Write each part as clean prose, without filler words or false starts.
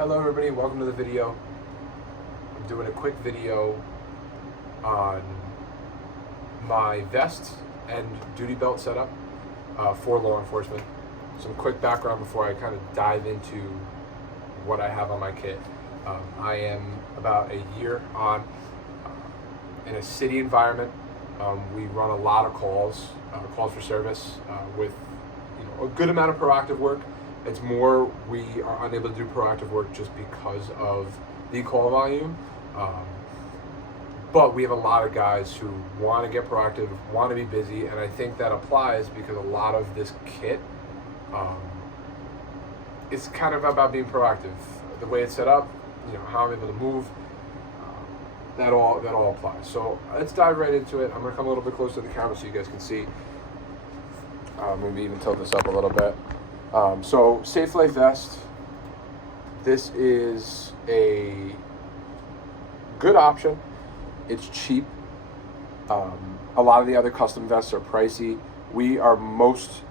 Hello everybody, welcome to the video. I'm doing a quick video on my vest and duty belt setup for law enforcement. Some quick background before I kind of dive into what I have on my kit. I am about a year on in a city environment. We run a lot of calls for service with a good amount of proactive work. It's more we are unable to do proactive work just because of the call volume. But we have a lot of guys who want to get proactive, want to be busy, and I think that applies because a lot of this kit is kind of about being proactive. The way it's set up, how I'm able to move, that all applies. So let's dive right into it. I'm going to come a little bit closer to the camera so you guys can see. Maybe even tilt this up a little bit. So Safe Life vest, this is a good option. It's cheap. A lot of the other custom vests are pricey. We are most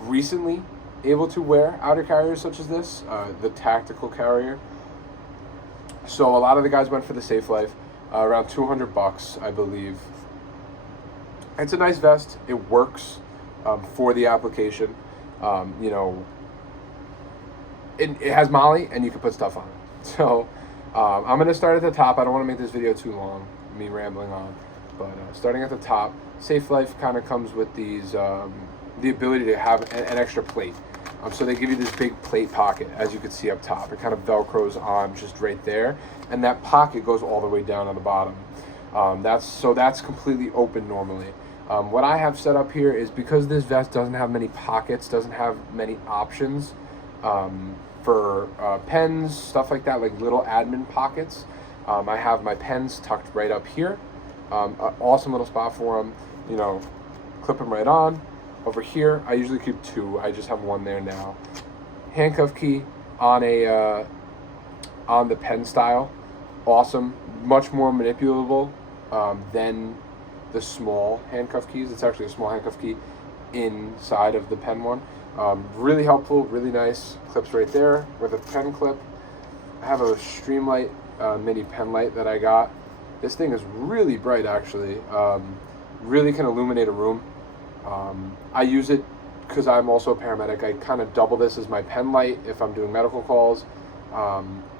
recently able to wear outer carriers such as this, the tactical carrier. So a lot of the guys went for the Safe Life, around $200, I believe. It's a nice vest. It works for the application. It has MOLLE and you can put stuff on it. So I'm going to start at the top. I don't want to make this video too long, me rambling on. But starting at the top, Safe Life kind of comes with these, the ability to have an extra plate. So they give you this big plate pocket, as you can see up top. It kind of Velcros on just right there. And that pocket goes all the way down on the bottom. That's completely open normally. What I have set up here is because this vest doesn't have many pockets, doesn't have many options for pens, stuff like that, like little admin pockets. I have my pens tucked right up here. An awesome little spot for them. Clip them right on. Over here, I usually keep two. I just have one there now. Handcuff key on the pen style. Awesome. Much more manipulable than the small handcuff keys. It's actually a small handcuff key inside of the pen one. Really helpful, really nice. Clips right there with a pen clip. I have a Streamlight mini pen light that I got. This thing is really bright actually. Really can illuminate a room. I use it because I'm also a paramedic. I kind of double this as my pen light if I'm doing medical calls,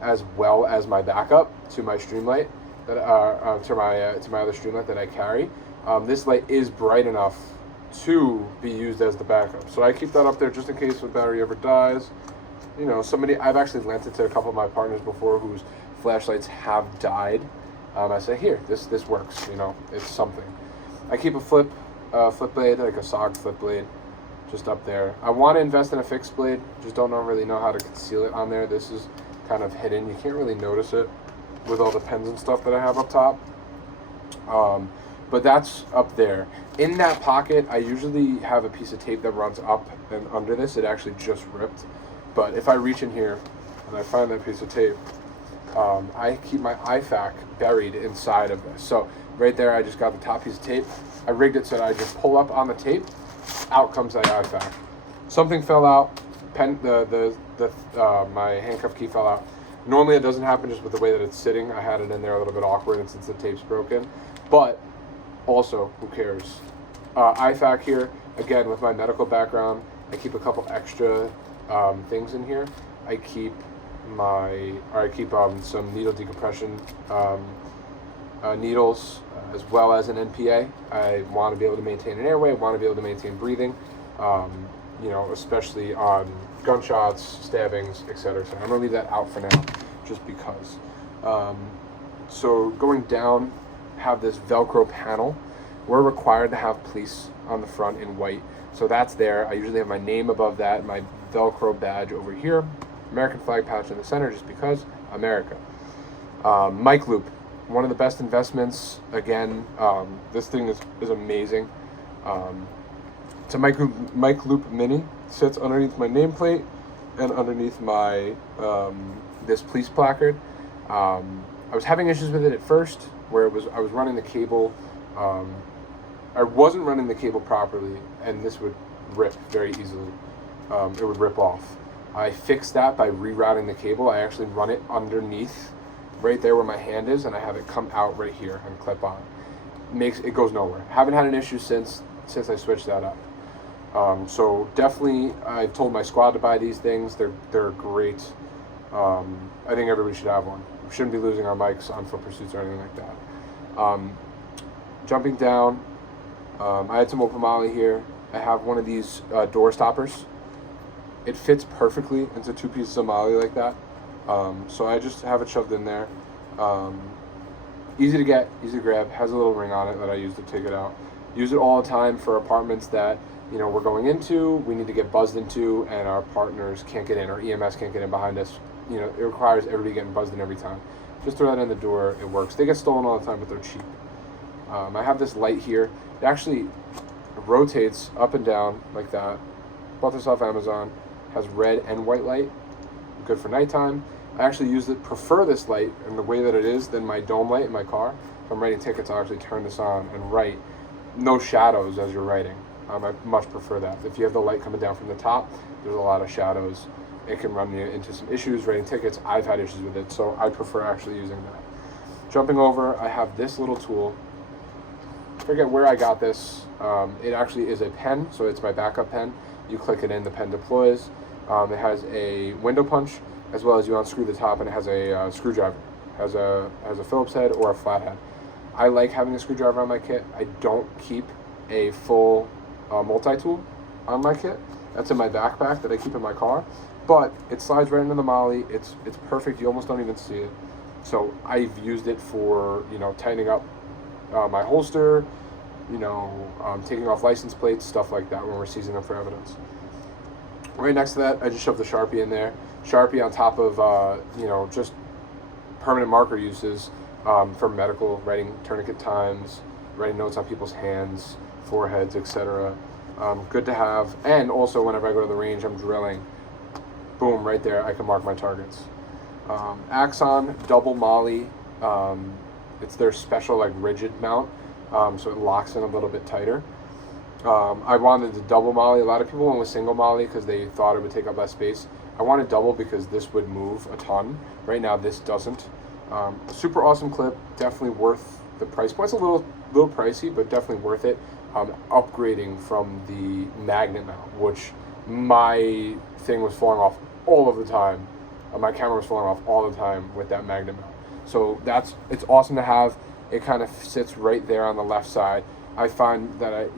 as well as my backup to my Streamlight that to my other Streamlight that I carry. This light is bright enough to be used as the backup, so I keep that up there just in case the battery ever dies. I've actually lent it to a couple of my partners before whose flashlights have died. I say, here, this works. It's something. I keep a flip blade, like a SOG flip blade, just up there. I want to invest in a fixed blade, just don't really know how to conceal it on there. This is kind of hidden. You can't really notice it with all the pens and stuff that I have up top. But that's up there. In that pocket, I usually have a piece of tape that runs up and under this. It actually just ripped. But if I reach in here and I find that piece of tape, I keep my IFAK buried inside of this. So right there, I just got the top piece of tape. I rigged it so that I just pull up on the tape, out comes that IFAK. Something fell out, my handcuff key fell out. Normally it doesn't happen just with the way that it's sitting. I had it in there a little bit awkward and since the tape's broken. But also, who cares? IFAK here, again with my medical background, I keep a couple extra things in here. I keep some needle decompression needles, as well as an NPA. I want to be able to maintain an airway, want to be able to maintain breathing, especially on gunshots, stabbings, etc. So I'm going to leave that out for now, just because. So going down, have this Velcro panel. We're required to have police on the front in white. So that's there. I usually have my name above that, my Velcro badge over here, American flag patch in the center, just because America. Mic loop. One of the best investments. Again, this thing is amazing. It's a mic loop mini. Sits underneath my nameplate and underneath my this police placard. I was having issues with it at first, where I was running the cable. I wasn't running the cable properly, and this would rip very easily. It would rip off. I fixed that by rerouting the cable. I actually run it underneath, right there where my hand is, and I have it come out right here and clip on. It goes nowhere. Haven't had an issue since I switched that up. So definitely, I've told my squad to buy these things. They're great. I think everybody should have one. We shouldn't be losing our mics on foot pursuits or anything like that. Jumping down, I had some Opamali here. I have one of these door stoppers. It fits perfectly into 2 pieces of Mali like that. So I just have it shoved in there. Easy to get, easy to grab, has a little ring on it that I use to take it out. Use it all the time for apartments that, you know, we're going into, we need to get buzzed into, and our partners can't get in, or EMS can't get in behind us. You know, it requires everybody getting buzzed in every time. Just throw that in the door, it works. They get stolen all the time, but they're cheap. I have this light here. It actually rotates up and down like that. Bought this off Amazon. Has red and white light. Good for nighttime. I actually prefer this light and the way that it is than my dome light in my car. If I'm writing tickets, I'll actually turn this on and write. No shadows as you're writing. I much prefer that. If you have the light coming down from the top, there's a lot of shadows. It can run you into some issues writing tickets. I've had issues with it, so I prefer actually using that. Jumping over, I have this little tool. I forget where I got this. It actually is a pen, so it's my backup pen. You click it in, the pen deploys. It has a window punch, as well as you unscrew the top, and it has a screwdriver. Has a Phillips head or a flathead. I like having a screwdriver on my kit. I don't keep a full multi-tool on my kit. That's in my backpack that I keep in my car. But it slides right into the Mali. It's perfect. You almost don't even see it. So I've used it for, you know, tightening up my holster, you know, taking off license plates, stuff like that when we're seizing them for evidence. Right next to that, I just shoved the Sharpie in there. Sharpie on top of, you know, just permanent marker uses for medical, writing tourniquet times, writing notes on people's hands, foreheads, etc. Good to have. And also whenever I go to the range, I'm drilling. Boom, right there, I can mark my targets. Axon double Mali. It's their special like rigid mount, so it locks in a little bit tighter. I wanted the double Mali. A lot of people went with single Mali because they thought it would take up less space. I wanted double because this would move a ton. Right now this doesn't. Super awesome clip, definitely worth the price point. It's a little pricey, but definitely worth it. Upgrading from the magnet mount, which my thing was falling off all of the time. My camera was falling off all the time with that magnet mount. So it's awesome to have. It kind of sits right there on the left side. I find that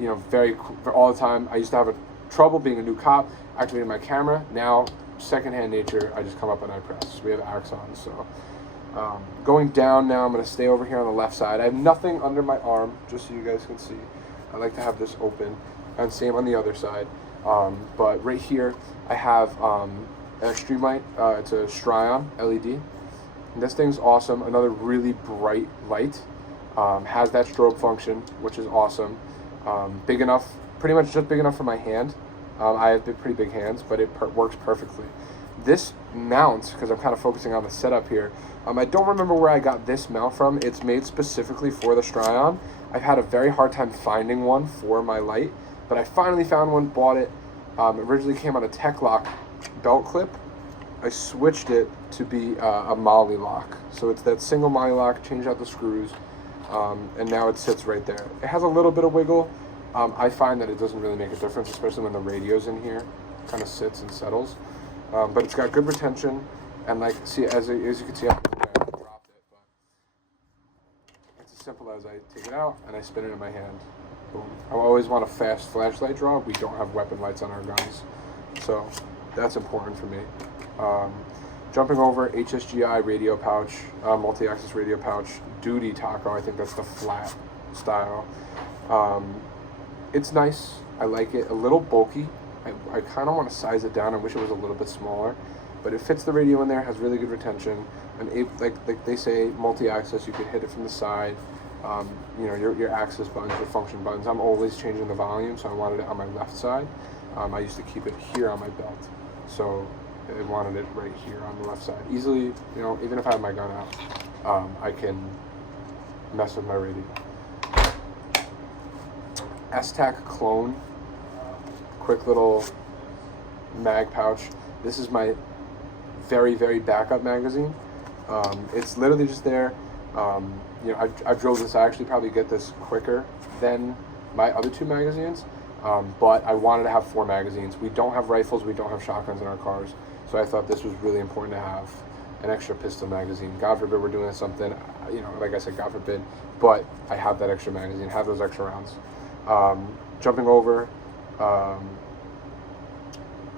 all the time, I used to have trouble being a new cop, activating my camera. Now, secondhand nature, I just come up and I press. We have Axon, so. Going down now, I'm going to stay over here on the left side. I have nothing under my arm, just so you guys can see. I like to have this open, and same on the other side. But right here, I have a Streamlight. It's a Stryon LED. And this thing's awesome. Another really bright light. Has that strobe function, which is awesome. Big enough, pretty much just big enough for my hand. I have pretty big hands, but it works perfectly. This mount, because I'm kind of focusing on the setup here, I don't remember where I got this mount from. It's made specifically for the Stryon. I've had a very hard time finding one for my light, but I finally found one, bought it. Originally came on a Tech-Lock belt clip. I switched it to be a Mali lock. So it's that single Mali lock, changed out the screws, and now it sits right there. It has a little bit of wiggle. I find that it doesn't really make a difference, especially when the radio's in here. It kind of sits and settles. But it's got good retention, and like, see, as you can see, I dropped it, but it's as simple as I take it out and I spin it in my hand. Boom. I always want a fast flashlight draw. We don't have weapon lights on our guns, so that's important for me. Jumping over, HSGI radio pouch, multi-axis radio pouch, Duty Taco. I think that's the flat style. It's nice. I like it. A little bulky. I kind of want to size it down. I wish it was a little bit smaller, but it fits the radio in there. Has really good retention. And like they say, multi-axis. You can hit it from the side. You know, your access buttons, your function buttons. I'm always changing the volume, so I wanted it on my left side. I used to keep it here on my belt, so I wanted it right here on the left side. Easily, you know, even if I have my gun out, I can mess with my radio. STAC clone. Quick little mag pouch. This is my very, very backup magazine. It's literally just there. You know, I drove this. I actually probably get this quicker than my other 2 magazines, but I wanted to have 4 magazines. We don't have rifles, we don't have shotguns in our cars, so I thought this was really important to have an extra pistol magazine. God forbid we're doing something, you know, like I said, God forbid, but I have that extra magazine, have those extra rounds. Jumping over,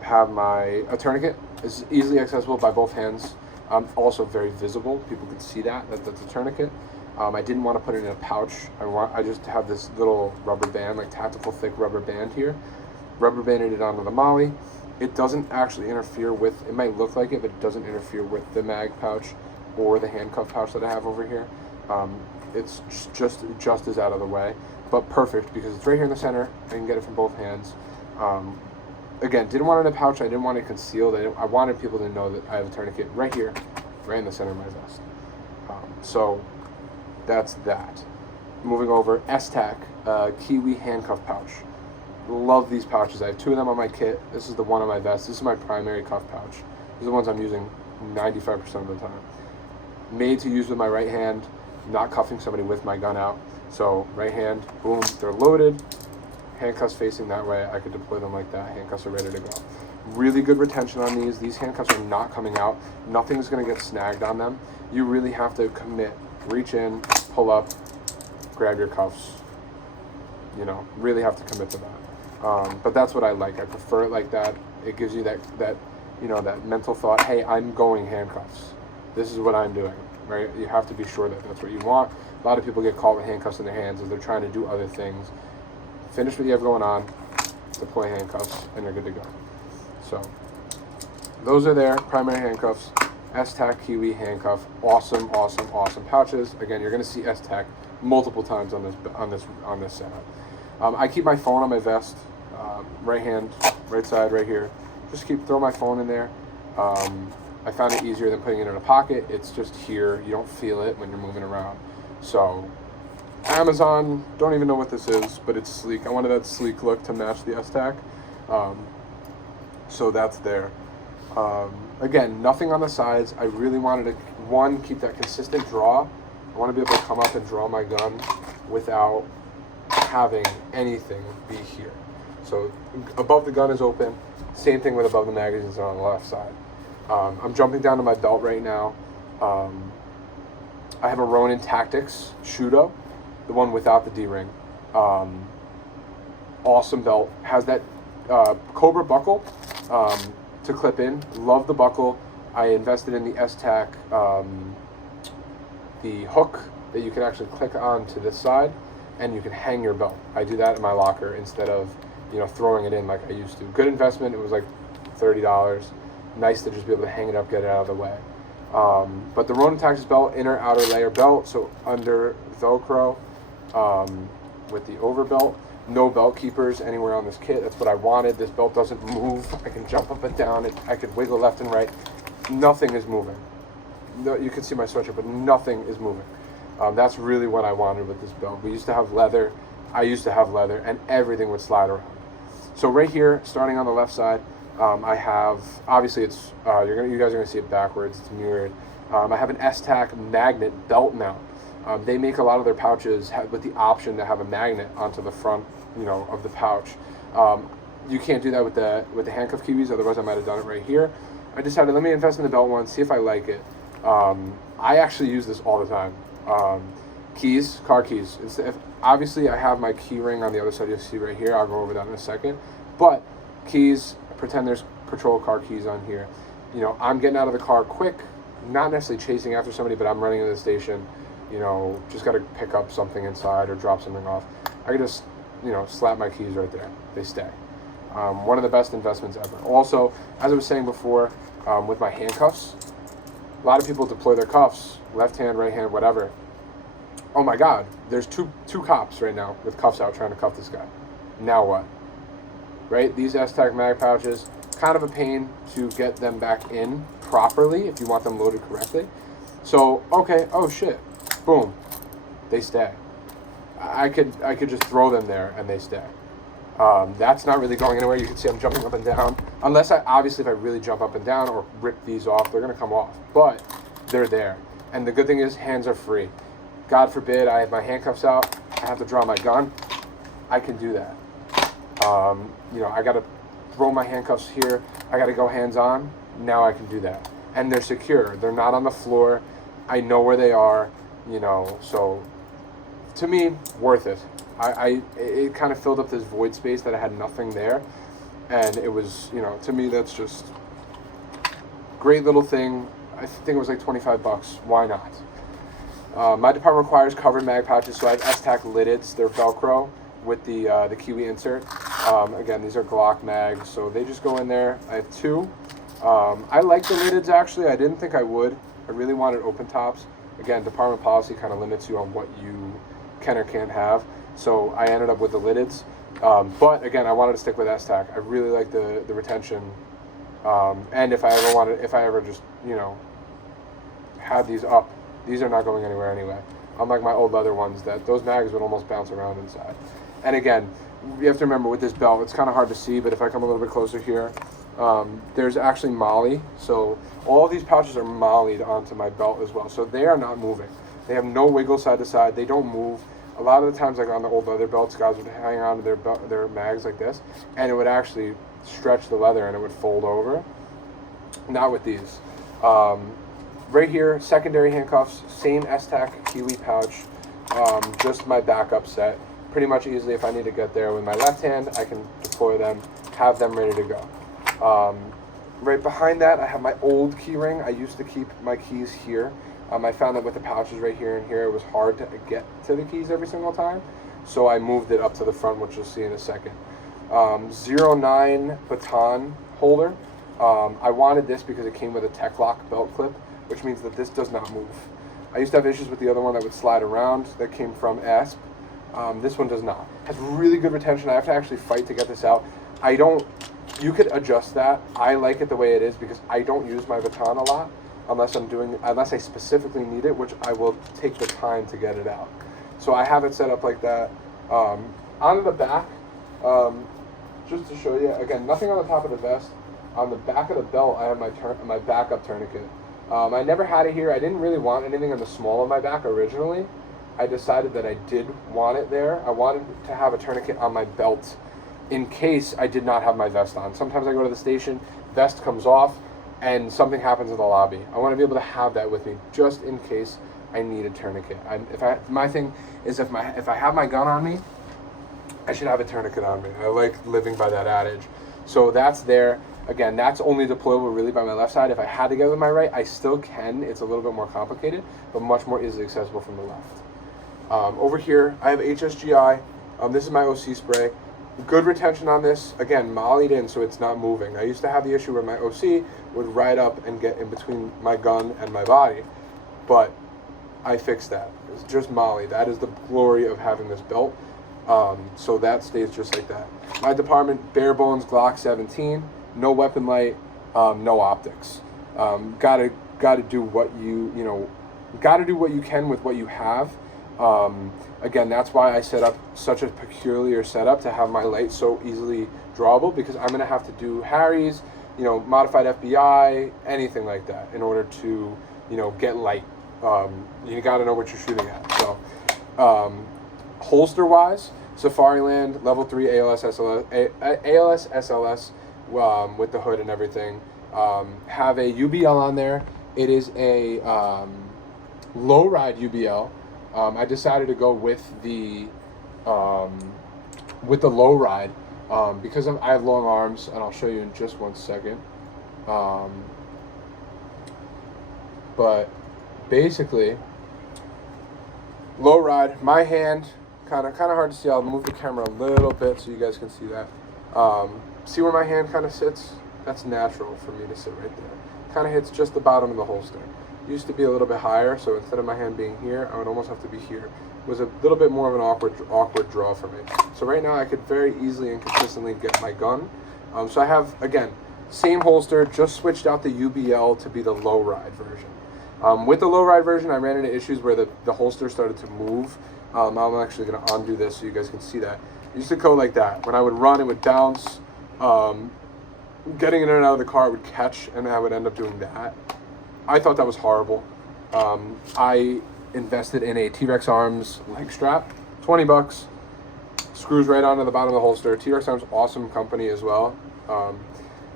have a tourniquet. It's easily accessible by both hands. Also very visible. People can see that's a tourniquet. I didn't want to put it in a pouch. I just have this little rubber band, like tactical thick rubber band here. Rubber banded it onto the MOLLE. It doesn't actually interfere with, it might look like it, but it doesn't interfere with the mag pouch or the handcuff pouch that I have over here. It's just as out of the way, but perfect because it's right here in the center. I can get it from both hands. Again, didn't want it in a pouch. I didn't want it concealed. I wanted people to know that I have a tourniquet right here, right in the center of my vest. So that's that. Moving over, S-Tac Kiwi handcuff pouch. Love these pouches. I have 2 of them on my kit. This is the one on my vest. This is my primary cuff pouch. These are the ones I'm using 95% of the time. Made to use with my right hand, not cuffing somebody with my gun out. So right hand, boom, they're loaded. Handcuffs facing that way, I could deploy them like that. Handcuffs are ready to go. Really good retention on these. These handcuffs are not coming out. Nothing's gonna get snagged on them. You really have to commit. Reach in, pull up, grab your cuffs. You know, really have to commit to that. But that's what I like. I prefer it like that. It gives you that you know, that mental thought, hey, I'm going handcuffs. This is what I'm doing, right? You have to be sure that that's what you want. A lot of people get caught with handcuffs in their hands as they're trying to do other things. Finish what you have going on, deploy handcuffs, and you're good to go. So those are their primary handcuffs. S-Tac Kiwi handcuff, awesome pouches. Again, you're going to see S-Tac multiple times on this setup. I keep my phone on my vest, right hand, right side, right here. Just throw my phone in there. I found it easier than putting it in a pocket. It's just here. You don't feel it when you're moving around. So Amazon, don't even know what this is, but it's sleek. I wanted that sleek look to match the S-Tac. So that's there. Again, nothing on the sides. I really wanted to, one, keep that consistent draw. I want to be able to come up and draw my gun without having anything be here. So above the gun is open. Same thing with above the magazines on the left side. I'm jumping down to my belt right now. I have a Ronin Tactics Shudo, the one without the D-ring. Awesome belt. Has that Cobra buckle to clip in. Love the buckle. I invested in the S-Tac, the hook that you can actually click on to this side, and you can hang your belt. I do that in my locker instead of, you know, throwing it in like I used to. Good investment. It was like $30. Nice to just be able to hang it up, get it out of the way. But the Ronin Tactics belt, inner outer layer belt, so under Velcro with the over belt. No belt keepers anywhere on this kit. That's what I wanted. This belt doesn't move. I can jump up and down. I can wiggle left and right. Nothing is moving. No, you can see my sweatshirt, but nothing is moving. That's really what I wanted with this belt. We used to have leather. I used to have leather, and everything would slide around. So right here, starting on the left side, I have, obviously it's, you guys are gonna see it backwards, it's mirrored. I have an S-Tac magnet belt mount. They make a lot of their pouches with the option to have a magnet onto the front, you know, of the pouch. You can't do that with the handcuff Kiwis, otherwise I might have done it right here. I decided, let me invest in the belt one, see if I like it. I actually use this all the time. Keys, car keys. Obviously I have my key ring on the other side, you'll see right here, I'll go over that in a second. But keys, pretend there's patrol car keys on here. You know, I'm getting out of the car quick, not necessarily chasing after somebody, but I'm running to the station, you know, just got to pick up something inside or drop something off. I can just, you know, slap my keys right there. They stay. One of the best investments ever. Also, as I was saying before, with my handcuffs, a lot of people deploy their cuffs, left hand, right hand, whatever. Oh my God, there's two cops right now with cuffs out trying to cuff this guy. Now what? Right? These S-Tac mag pouches, kind of a pain to get them back in properly if you want them loaded correctly. So, okay, oh shit, boom, they stay. I could just throw them there and they stay. That's not really going anywhere. You can see I'm jumping up and down. Unless obviously if I really jump up and down or rip these off, they're gonna come off. But they're there. And the good thing is hands are free. God forbid I have my handcuffs out, I have to draw my gun, I can do that. I gotta throw my handcuffs here, I gotta go hands on, now I can do that. And they're secure, they're not on the floor, I know where they are, so to me, worth it. It kind of filled up this void space that I had nothing there. And it was, to me, that's just great little thing. I think it was like 25 bucks. Why not? My department requires covered mag pouches, so I have S-Tac liddeds. They're Velcro with the Kiwi insert. Again, these are Glock mags, so they just go in there. I have 2. I like the liddeds, actually. I didn't think I would. I really wanted open tops. Again, department policy kind of limits you on what you can or can't have. So I ended up with the liddeds. But again, I wanted to stick with S-Tac. I really like the retention. And if I ever just, had these up, these are not going anywhere anyway. Unlike my old leather ones, those mags would almost bounce around inside. And again, you have to remember with this belt, it's kind of hard to see, but if I come a little bit closer here, there's actually MOLLE. So all of these pouches are MOLLE'd onto my belt as well. So they are not moving. They have no wiggle side to side. They don't move. A lot of the times, like on the old leather belts, guys would hang on to their mags like this, and it would actually stretch the leather and it would fold over. Not with these. Right here, secondary handcuffs, same S-Tac Kiwi pouch, just my backup set. Pretty much easily, if I need to get there with my left hand, I can deploy them, have them ready to go. Right behind that, I have my old key ring. I used to keep my keys here. I found that with the pouches right here and here, it was hard to get to the keys every single time. So I moved it up to the front, which you'll see in a second. 09 baton holder. I wanted this because it came with a Tech-Lock belt clip, which means that this does not move. I used to have issues with the other one that would slide around that came from Asp. This one does not. It has really good retention. I have to actually fight to get this out. You could adjust that. I like it the way it is because I don't use my baton a lot unless I specifically need it, which I will take the time to get it out. So I have it set up like that. Onto the back, just to show you, again, nothing on the top of the vest. On the back of the belt, I have my backup tourniquet. I never had it here. I didn't really want anything on the small of my back originally. I decided that I did want it there. I wanted to have a tourniquet on my belt in case I did not have my vest on. Sometimes I go to the station, vest comes off, and something happens in the lobby. I want to be able to have that with me just in case I need a tourniquet. My thing is if I have my gun on me, I should have a tourniquet on me. I like living by that adage. So that's there. Again, that's only deployable really by my left side. If I had to go with my right, I still can. It's a little bit more complicated, but much more easily accessible from the left. Over here, I have HSGI. This is my OC spray. Good retention on this. Again, MOLLE'd in, so it's not moving. I used to have the issue where my OC would ride up and get in between my gun and my body, but I fixed that. It's just MOLLE. That is the glory of having this belt. So that stays just like that. My department, bare bones Glock 17, no weapon light, no optics. Gotta do what gotta do what you can with what you have. Again, that's why I set up such a peculiar setup to have my light so easily drawable, because I'm gonna have to do Harry's, modified FBI, anything like that in order to, get light. You gotta know what you're shooting at. So, holster wise, Safariland level 3 ALS SLS with the hood and everything. Have a UBL on there. It is a low ride UBL. I decided to go with the low ride because I have long arms, and I'll show you in just one second. But basically, low ride. My hand kind of hard to see. I'll move the camera a little bit so you guys can see that. See where my hand kind of sits? That's natural for me to sit right there. Kind of hits just the bottom of the holster. Used to be a little bit higher, so instead of my hand being here, I would almost have to be here. It was a little bit more of an awkward draw for me. So right now I could very easily and consistently get my gun. So I have, again, same holster, just switched out the UBL to be the low ride version. With the low ride version, I ran into issues where the holster started to move. I'm actually going to undo this so you guys can see that. It used to go like that. When I would run, it would bounce. Getting in and out of the car, it would catch, and I would end up doing that. I thought that was horrible. I invested in a T-Rex Arms leg strap, $20. Screws right onto the bottom of the holster. T-Rex Arms, awesome company as well.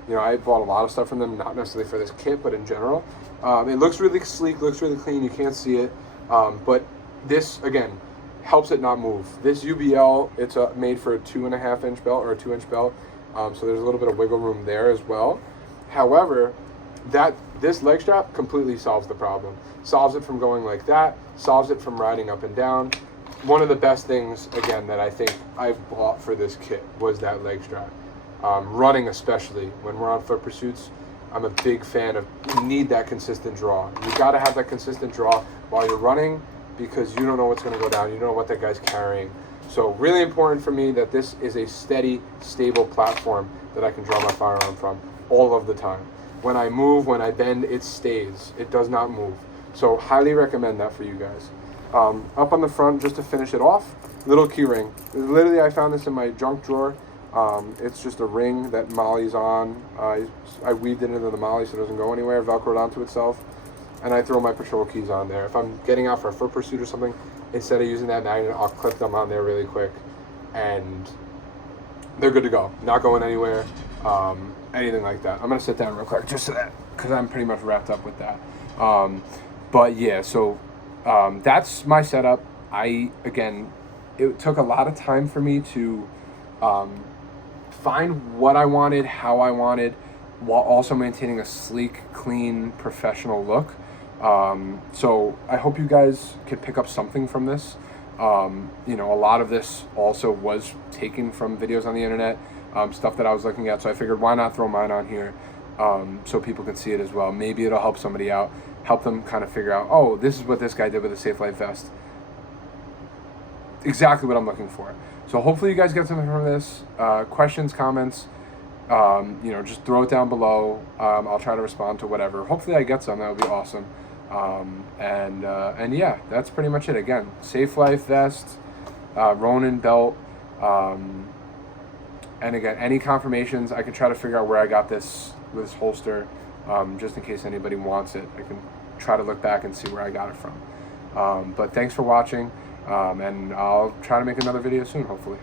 You know, I bought a lot of stuff from them, not necessarily for this kit, but in general. It looks really sleek, looks really clean. You can't see it, but this again helps it not move. This UBL, it's made for a 2.5 inch belt or a 2 inch belt, so there's a little bit of wiggle room there as well. However, this leg strap completely solves the problem. Solves it from going like that. Solves it from riding up and down. One of the best things, again, that I think I bought for this kit was that leg strap. Running especially, when we're on foot pursuits, I'm a big fan of, you need that consistent draw. You gotta have that consistent draw while you're running, because you don't know what's gonna go down, you don't know what that guy's carrying. So really important for me that this is a steady, stable platform that I can draw my firearm from all of the time. When I move, when I bend, it stays. It does not move. So highly recommend that for you guys. Up on the front, just to finish it off, little key ring. Literally, I found this in my junk drawer. It's just a ring that Molly's on. I weaved it into the Molly so it doesn't go anywhere, velcroed onto itself, and I throw my patrol keys on there. If I'm getting out for a foot pursuit or something, instead of using that magnet, I'll clip them on there really quick, and they're good to go. Not going anywhere, anything like that. I'm gonna sit down real quick just so that, because I'm pretty much wrapped up with that. But yeah, so that's my setup. Again, it took a lot of time for me to find what I wanted, how I wanted, while also maintaining a sleek, clean, professional look. So I hope you guys could pick up something from this. You know, a lot of this also was taken from videos on the internet, stuff that I was looking at. So I figured, why not throw mine on here so people can see it as well. Maybe it'll help somebody out, help them kind of figure out, oh, this is what this guy did with a Safe Life vest. Exactly what I'm looking for. So hopefully you guys get something from this. Questions, comments, you know, just throw it down below. I'll try to respond to whatever. Hopefully I get some. That would be awesome. And yeah, that's pretty much it. Again, Safe Life vest, Ronin belt, and again, any confirmations, I can try to figure out where I got this holster, just in case anybody wants it. I can try to look back and see where I got it from. But thanks for watching. And I'll try to make another video soon, hopefully.